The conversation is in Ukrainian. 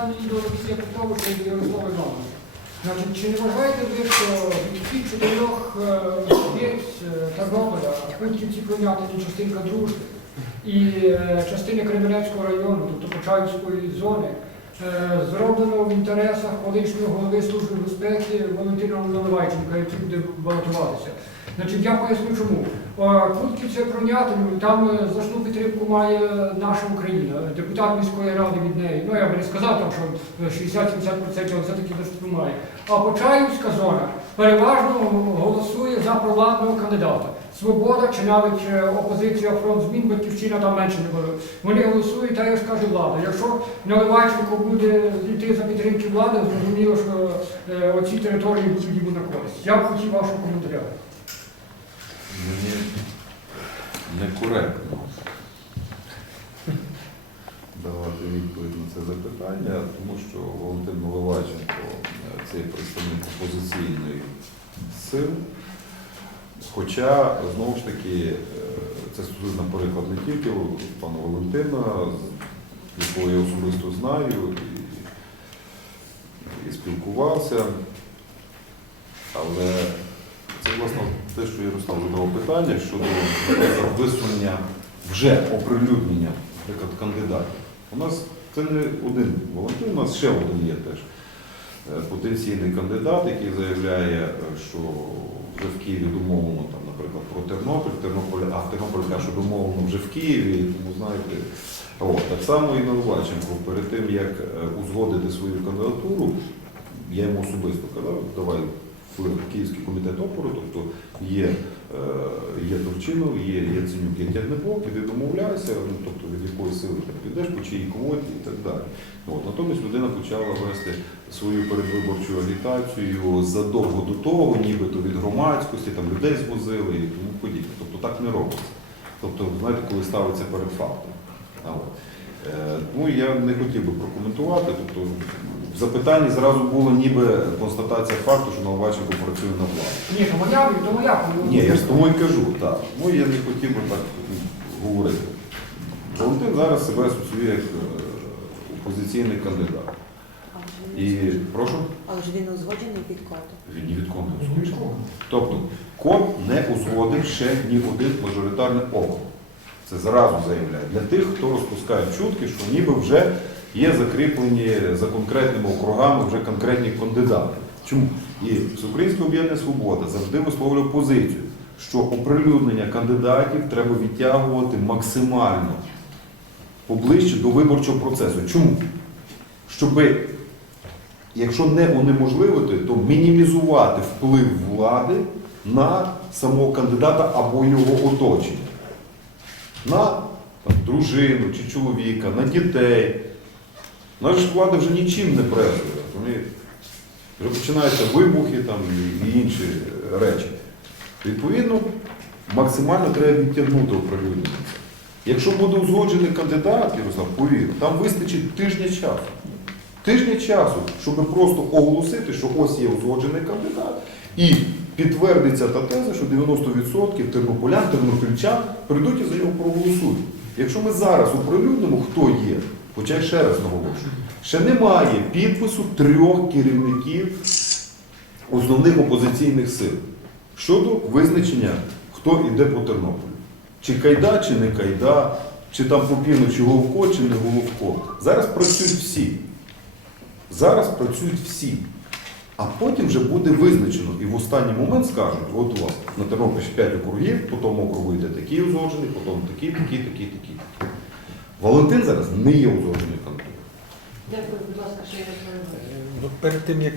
питання до Олексія Петровича і до Ярослава Івановича. Значить, чи не вважаєте ви, що від чотирьох місць Тернополя, Кутківці, Клонятині, частинка дружби і е, частини Кременецького району, тобто Почаївської зони, е, зроблено в інтересах колишнього голови Служби безпеки Валентина Наливайченка, який буде балотуватися? Значить, я поясню чому. Кутківці Кронятину, там е, значну підтримку має наша Україна, депутат міської ради від неї. Ну я би не сказав, там, що е, 60-70% все-таки доступу має. А Почаївська зона переважно голосує за провладного кандидата. Свобода чи навіть е, опозиція фронт змін, батьківщина там менше не буде. Вони голосують, та я скаже влада. Якщо Наливайченко буде йти за підтримки влади, зрозуміло, що е, оці території будуть йому на користь. Я б хотів вашого коментаря. Некоректно давати відповідь на це запитання, тому що Валентин Наливайченко е, це представник опозиційної сил. Хоча, знову ж таки, е, це стосується, наприклад, не тільки пана Валентина, якого я особисто знаю і, і спілкувався, але власне те, що Ярослав задав питання щодо висунення вже оприлюднення наприклад, кандидатів. У нас це не один Валентин, у нас ще один є теж е, потенційний кандидат, який заявляє, е, що вже в Києві домовлено, там, наприклад, про Тернопіль, Тернополь, а Тернополь каже, що домовлено вже в Києві, тому знаєте. От, так само і Наливайченко, перед тим як е, узгодити свою кандидатуру, я йому особисто казав, давай в Київський комітет опору, тобто є, е, є Турчинов, є Яценюк, є Тягнебок, і ти домовляєшся, ну, тобто від якої сили ти підеш, по чиїй квоті і так далі. От, натомість людина почала вести свою передвиборчу агітацію задовго до того, нібито від громадськості, там людей звозили і тому подібне. Тобто так не робиться. Тобто, знаєте, коли ставиться перед фактом. Е, Ну, я не хотів би прокоментувати. Тобто, в запитанні зразу було ніби констатація факту, що Наливайченко працює на владу. Ні, то моя, то моя. Ні, я ж тому і кажу, так. Ну, я не хотів би так говорити. Валентин зараз себе асоціює як е, опозиційний кандидат. Але ж І прошу, Але ж він узгоджений під код. він ні від кого не узгоджений. Тобто, код не узгодив ще ні один мажоритарний округ. Це зразу заявляє. Для тих, хто розпускає чутки, що ніби вже є закріплені за конкретними округами вже конкретні кандидати. Чому? І Всеукраїнське об'єднання Свобода завжди висловлює позицію, що оприлюднення кандидатів треба відтягувати максимально поближче до виборчого процесу. Чому? Щоби, якщо не унеможливити, то мінімізувати вплив влади на самого кандидата або його оточення. На там, дружину чи чоловіка, на дітей. Наша ж влада вже нічим не брезує. розумієте? Вже починаються вибухи там, і інші речі. Відповідно, максимально треба відтягнути оприлюднення. Якщо буде узгоджений кандидат, Ярослав, повір, там вистачить тижня часу. Тижня часу, щоб просто оголосити, що ось є узгоджений кандидат, і підтвердиться та теза, що 90% тернополян, тернопільчан прийдуть і за нього проголосують. Якщо ми зараз оприлюднимо, хто є, хоча я ще раз наголошую, ще немає підпису трьох керівників основних опозиційних сил щодо визначення, хто йде по Тернополю. Чи Кайда, чи не Кайда, чи там по півночі Головко, чи не Головко. Зараз працюють всі. Зараз працюють всі. А потім вже буде визначено. І в останній момент скажуть, от у вас на Тернопіль 5 округів, по тому округу йде такий узгоджений, потім такий, такий, такий, такий. Валентин зараз не є узгоджений кандидат. Дякую, будь ласка, ще я розповідаю. перед тим як